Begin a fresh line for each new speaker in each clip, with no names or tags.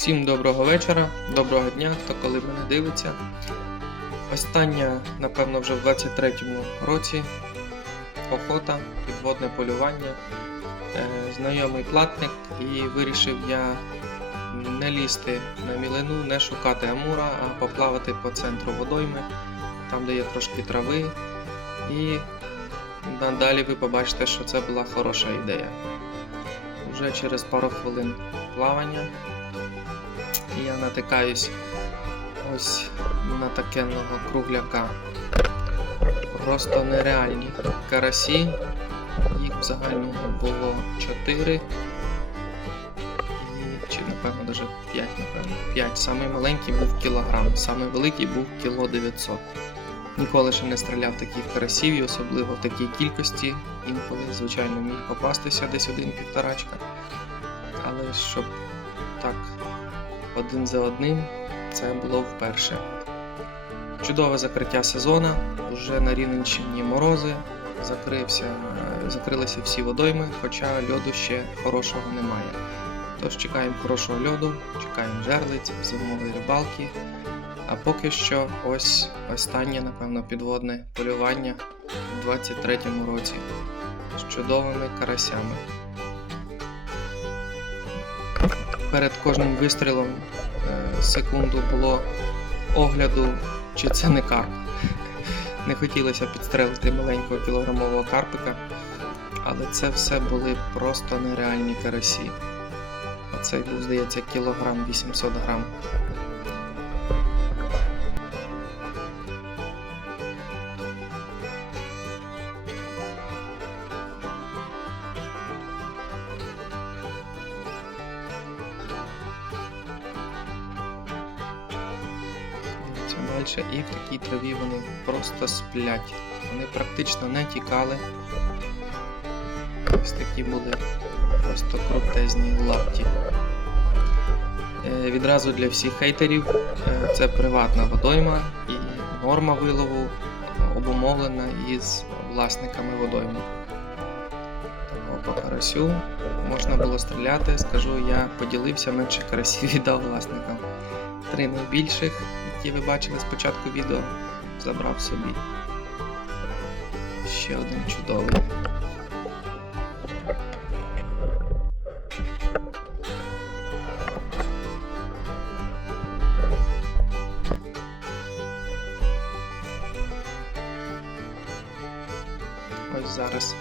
Всім доброго вечора, доброго дня, хто коли мене дивиться. Остання, напевно, вже в 23-му році охота, підводне полювання. Е, Знайомий платник, і вирішив я не лізти на мілину, не шукати амура, а поплавати по центру водойми, там, де є трошки трави. І надалі ви побачите, що це була хороша ідея. Вже через пару хвилин плавання і я натикаюсь ось на такенного кругляка. Просто нереальні карасі. Їх в загальному було 4. І, чи напевно навіть 5, напевно. 5. Самий маленький був кілограм, самий великий був кіло 900. Ніколи ще не стріляв таких карасів, і особливо в такій кількості. Інколи, звичайно, міг попастися десь один півторачка. Але щоб так один за одним, це було вперше. Чудове закриття сезону. Уже на Рівненщині морози, закрився, закрилися всі водойми, хоча льоду ще хорошого немає. Тож чекаємо хорошого льоду, чекаємо жерлиць, зимової рибалки. А поки що ось останнє, напевно, підводне полювання у 23-му році з чудовими карасями. Перед кожним вистрілом е, секунду було огляду, чи це не карп. Не хотілося підстрелити маленького кілограмового карпика, але це все були просто нереальні карасі. Оцей був, здається, кілограм 800 грам. Далі, і в такій траві вони просто сплять. Вони практично не тікали. Ось такі були просто крутезні лапті. Е, Відразу для всіх хейтерів е, це приватна водойма і норма вилову обумовлена із власниками водойми. По карасю можна було стріляти, скажу, я поділився, менше карасів віддав власникам. Три найбільших, які ви бачили спочатку відео, забрав собі. Ще один чудовий. Ось зараз.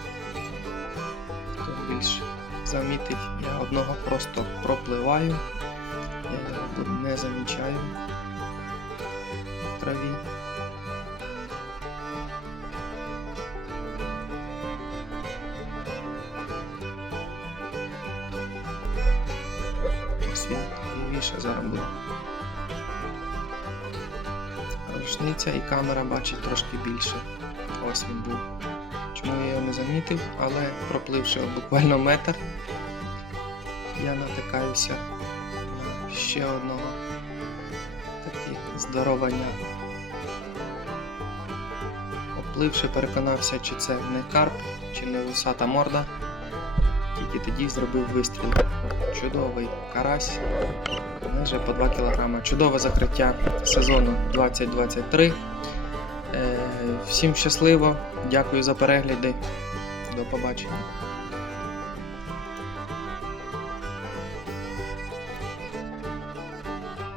Хто більш замітить, я одного просто пропливаю. Я не замічаю траві. Лівіше зараз буде. Рушниця і камера бачить трошки більше. Ось він був. Чому я його не замітив, але пропливши буквально метр, я натикаюся на ще одного здоровання. Опливши, переконався, чи це не карп, чи не вусата морда. Тільки тоді зробив вистріл. Чудовий карась, майже по 2 кг. Чудове закриття сезону 2023. Е, Всім щасливо, дякую за перегляди. До побачення.